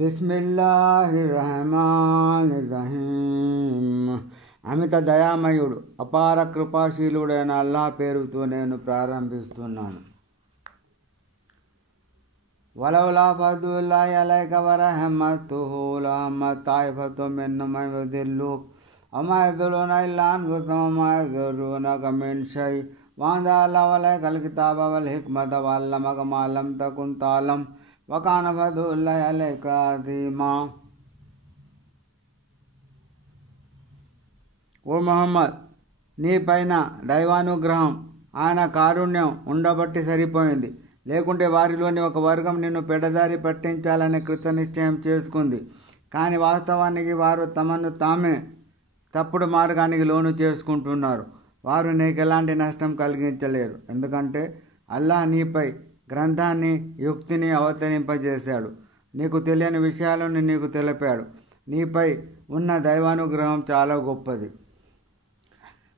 బిస్మిల్లాహిర్రహమానిర్రహీం. అమిత దయామయుడు అపార కృపాశీలుడైన అల్లా పేరుతో నేను ప్రారంభిస్తున్నాను. వలౌలా ఫద్లుల్లాహి అలైక వరహమతుహు లహమ్మత్ తాయిఫతుం మిన్హుం అన్ యుదిల్లుక వమా యద్లున ఇల్లా అన్ఫుసహుం వమా యద్రునక మిన్ షై వఅంజలల్లాహు అలైకల్ కితాబ వల్ హిక్మత వఅల్లమక మా లం తకున్ తఅలం వకాన ఫద్లుల్లాహి అలైక అజీమా. ఓ ముహమ్మద్, నీ పైన దైవానుగ్రహం, ఆయన కారుణ్యం ఉండబట్టి సరిపోయింది. లేకుంటే వారిలోని ఒక వర్గం నిన్ను పెడదారి పట్టించాలని కృతనిశ్చయం చేసుకుంది. కానీ వాస్తవానికి వారు తమను తామే తప్పుడు మార్గానికి లోను చేసుకుంటున్నారు. వారు నీకు ఎలాంటి నష్టం కలిగించలేరు. ఎందుకంటే అల్లాహ్ నీపై గ్రంథాన్ని, యుక్తిని అవతరింపజేశాడు. నీకు తెలియని విషయాలను నీకు తెలిపాడు. నీపై ఉన్న దైవానుగ్రహం చాలా గొప్పది.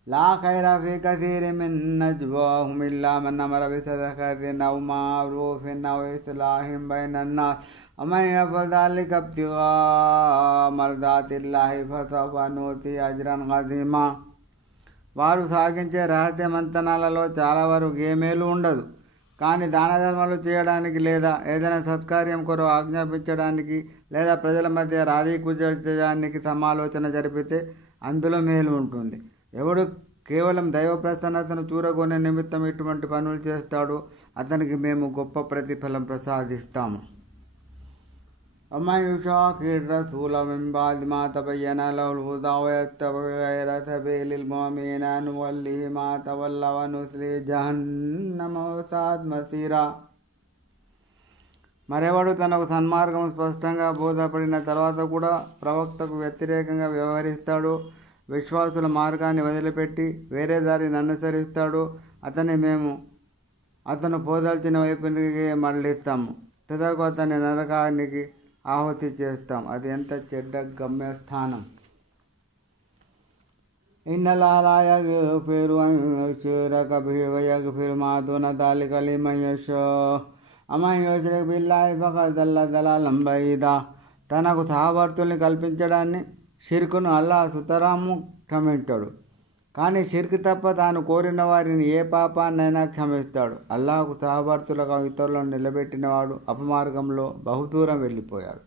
లా ఖైర ఫీ కసీరిన్ మిన్ నజ్వాహుం ఇల్లా మన్ అమర బిసదఖతిన్ ఔ మఅరూఫిన్ ఔ ఇస్లాహిన్ బైనన్నాస్ వమన్ యఫ్అల్ ذلك ఇబ్తిగాఅ మర్దాతిల్లాహి ఫసౌఫ నూతిహి అజ్రన్ అజీమా. వారు సాగించే రహస్య మంతనాలలో చాలా వరకు ఏ మేలు ఉండదు. కానీ దాన ధర్మాలు చేయడానికి, లేదా ఏదైనా సత్కార్యం కొరకు ఆజ్ఞాపించడానికి, లేదా ప్రజల మధ్య రాజీ కుజేయడానికి సమాలోచన జరిపితే అందులో మేలు ఉంటుంది. ఎవడు కేవలం దైవ ప్రసన్నతను చూరగొనే నిమిత్తం ఇటువంటి పనులు చేస్తాడో అతనికి మేము గొప్ప ప్రతిఫలం ప్రసాదిస్తాము. వమన్ యుషాఖిర్ రసూల మిన్ బఅది మా తబయ్యన లహుల్ హుదా వయత్తబి గైర సబీలిల్ ముమినీన నువల్లిహి మా తవల్ల వనుస్లిహి జహన్నమ వసాఅత్ మసీరా. మరెవడు తనకు సన్మార్గం స్పష్టంగా బోధపడిన తర్వాత కూడా ప్రవక్తకు వ్యతిరేకంగా వ్యవహరిస్తాడో, విశ్వాసుల మార్గాన్ని వదిలిపెట్టి వేరే దారిని అనుసరిస్తాడో అతను పోదల్చిన వైపునికి మళ్ళిస్తాము. తుదకు అతని నరకానికి ఆహుతి చేస్తాం. అది ఎంత చెడ్డ గమ్యస్థానం. ఇన్నల్లాహ లా యగ్ఫిరు అన్ యుష్రక బిహి వ యగ్ఫిరు మా దూన దాలిక లిమన్ యషా వమన్ యుష్రిక్ బిల్లాహి ఫఖద్ దల్ల దలాలం బయీదా. తనకు సహవర్తుల్ని కల్పించడాన్ని, షిర్కును అల్లాహ్ సుతరాము క్షమించాడు. కానీ షిర్క్ తప్ప తాను కోరిన వారిని ఏ పాపాన్నైనా క్షమిస్తాడు. అల్లాహకు సహవర్తులుగా ఇతరులను నిలబెట్టినవాడు అపమార్గంలో బహుదూరం వెళ్ళిపోయాడు.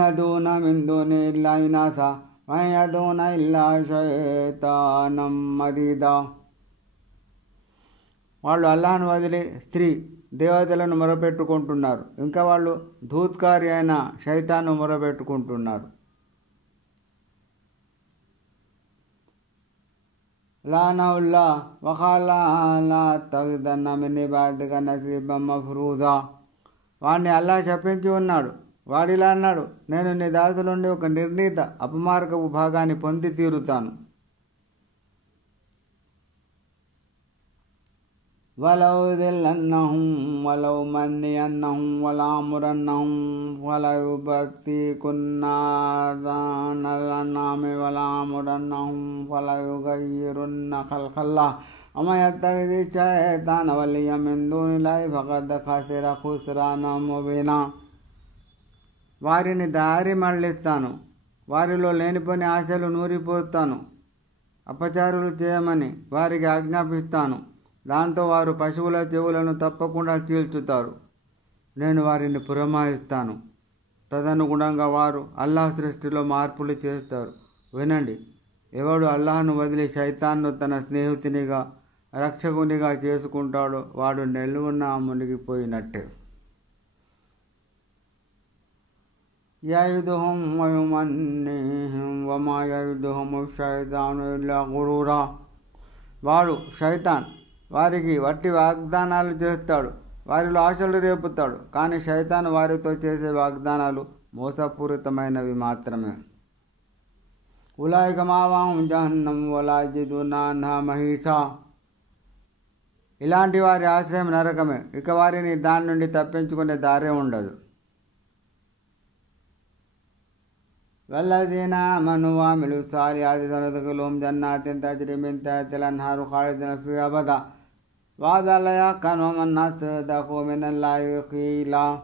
యదూన మిన్ దూని ఇల్లాహి ఇనాసా వ యదూన ఇల్లా షైతానం మరీదా. వాళ్ళు అల్లాహ్ను వదిలి స్త్రీ దేవతలను మొరపెట్టుకుంటున్నారు. ఇంకా వాళ్ళు ధూత్కారి అయిన షైతాను మొరపెట్టుకుంటున్నారు. లానౌల్లా వఖాలా లా తగిదన్న మిన్ ఇబాదిక నసీబం మఫ్రూదా. వాడిని అల్లాహ్ శపించి ఉన్నాడు. వాడిలా అన్నాడు, నేను నీ దాసుల నుండి ఒక నిర్ణీత అపమార్గపు భాగాన్ని పొంది తీరుతాను. వలౌ దిల్లన్నహుం వలౌ మన్నియన్నహుం వలామురన్నహుం ఫలయుబత్తికున్నా ఆదానల్ అన్ఆమి వలామురన్నహుం ఫలయుగయ్యిరున్న ఖల్ఖల్లాహ్ వమన్ యత్తఖిది షైతాన వలియ్యన్ మిన్ దూనిల్లాహి ఫఖద్ ఖసిర ఖుస్రానం ముబీనా. వారిని దారి మళ్ళిస్తాను. వారిలో లేనిపోని ఆశలు నూరిపోతాను. అపచారులు చేయమని వారికి ఆజ్ఞాపిస్తాను. దాంతో వారు పశువుల చెవులను తప్పకుండా చీల్చుతారు. నేను వారిని పురమాయిస్తాను. తదనుగుణంగా వారు అల్లాహ్ సృష్టిలో మార్పులు చేస్తారు. వినండి, ఎవడు అల్లాహ్ను వదిలి శైతాన్ను తన స్నేహితునిగా, రక్షకునిగా చేసుకుంటాడో వాడు నిలువునా మునిగిపోయినట్టే. యయిదుహుం వయుమన్నీహిం వమా యయిదుహుము షైతాను ఇల్లా గురూరా. వాడు శైతాన్ వారికి వట్టి వాగ్దానాలు చేస్తాడు, వారిలో ఆశలు రేపుతాడు. కానీ శైతాన్ వారితో చేసే వాగ్దానాలు మోసపూరితమైనవి మాత్రమే. ఉలాయిక మావాహుం జహన్నం వలా యజిదునా అన్హా మహీసా. ఇలాంటి వారి ఆశ్రయం నరకమే. ఇక వారిని దాని నుండి తప్పించుకునే దారే ఉండదు. వల్లజీన ఆమను వఅమిలు స్సాలిహాతి సనుద్ఖిలుహుం జన్నాతిన్ తజ్రీ మిన్ తహ్తిహల్ అన్హారు ఖాలిదీన ఫీహా అబదా వఅదల్లహి హక్కన్ వమన్ అస్దఖు మినల్లాహి ఖీలా.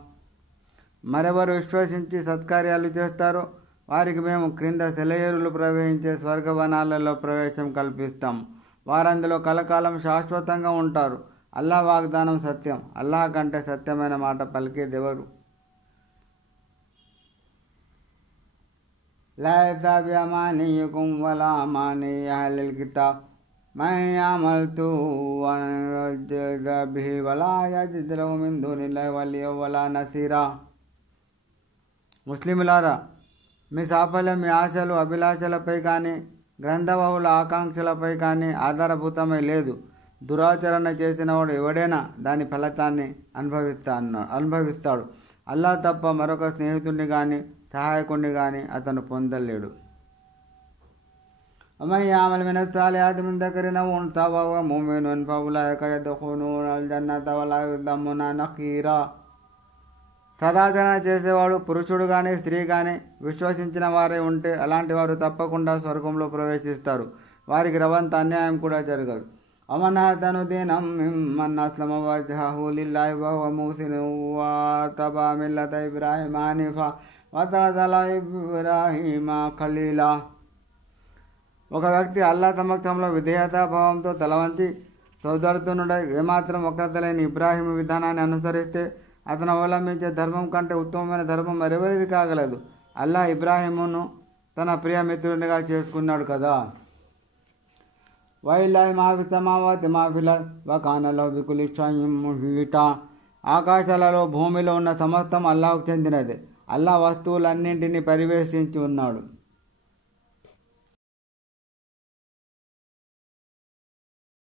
మరెవరు విశ్వసించి సత్కార్యాలు చేస్తారో వారికి మేము క్రింద సెలయేరులు ప్రవహించే స్వర్గవనాలలో ప్రవేశం కల్పిస్తాం. వారందులో కలకాలం శాశ్వతంగా ఉంటారు. అల్లా వాగ్దానం సత్యం. అల్లాహ్ కంటే సత్యమైన మాట పలికేదెవరు? లైసా బిఅమానియికుం వలా అమాని అహ్లిల్ కితాబ్ మన్ యఅమల్ సూఅన్ యజ్జ బిహి వలా యజిద్ లహు మిన్ దూనిల్లాహి వలియ్యన్ వలా నసీరా. ముస్లిములారా, మీ సాఫల్యం మీ ఆశలు అభిలాషలపై కానీ గ్రంథబహుళ ఆకాంక్షలపై కానీ ఆధారభూతమై లేదు. దురాచరణ చేసినవాడు ఎవడైనా దాని ఫలితాన్ని అనుభవిస్తాడు. అల్లాహ్ తప్ప మరొక స్నేహితుడిని కానీ సహాయకుడిని కానీ అతను పొందలేడు. ومن يعمل من الصالحات من ذكر أو أنثى وهو مؤمن فأولئك يدخلون الجنة ولا يظلمون نقيرا. సదాచరణ చేసేవాడు పురుషుడు కానీ స్త్రీ కానీ విశ్వసించిన వారే ఉంటే అలాంటి వారు తప్పకుండా స్వర్గంలో ప్రవేశిస్తారు. వారికి రవంత అన్యాయం కూడా జరగదు. ومن أحسن دينا ممن أسلم وجهه لله وهو محسن واتبع ملة إبراهيم حنيفا واتخذ إبراهيم خليلا. ఒక వ్యక్తి అల్లాహ్ సమక్షంలో విధేయతాభావంతో తలవంచి సౌదర్తనుడై ఏమాత్రం వక్రత లేని ఇబ్రాహీం విధానాన్ని అనుసరిస్తే అతను అవలంబించే ధర్మం కంటే ఉత్తమమైన ధర్మం మరెవరిది కాగలదు. అల్లాహ్ ఇబ్రాహీమును తన ప్రియమిత్రునిగా చేసుకున్నాడు కదా. వలిల్లాహి మా ఫిస్ సమావాతి మా ఫిల్ అర్ద్ వకాన లహు బికుల్లి షైఇన్ ముహీతా. ఆకాశాలలో భూమిలో ఉన్న సమస్తం అల్లాహ్కు చెందినదే. అల్లాహ్ వస్తువులన్నింటినీ పరివేషించి ఉన్నాడు.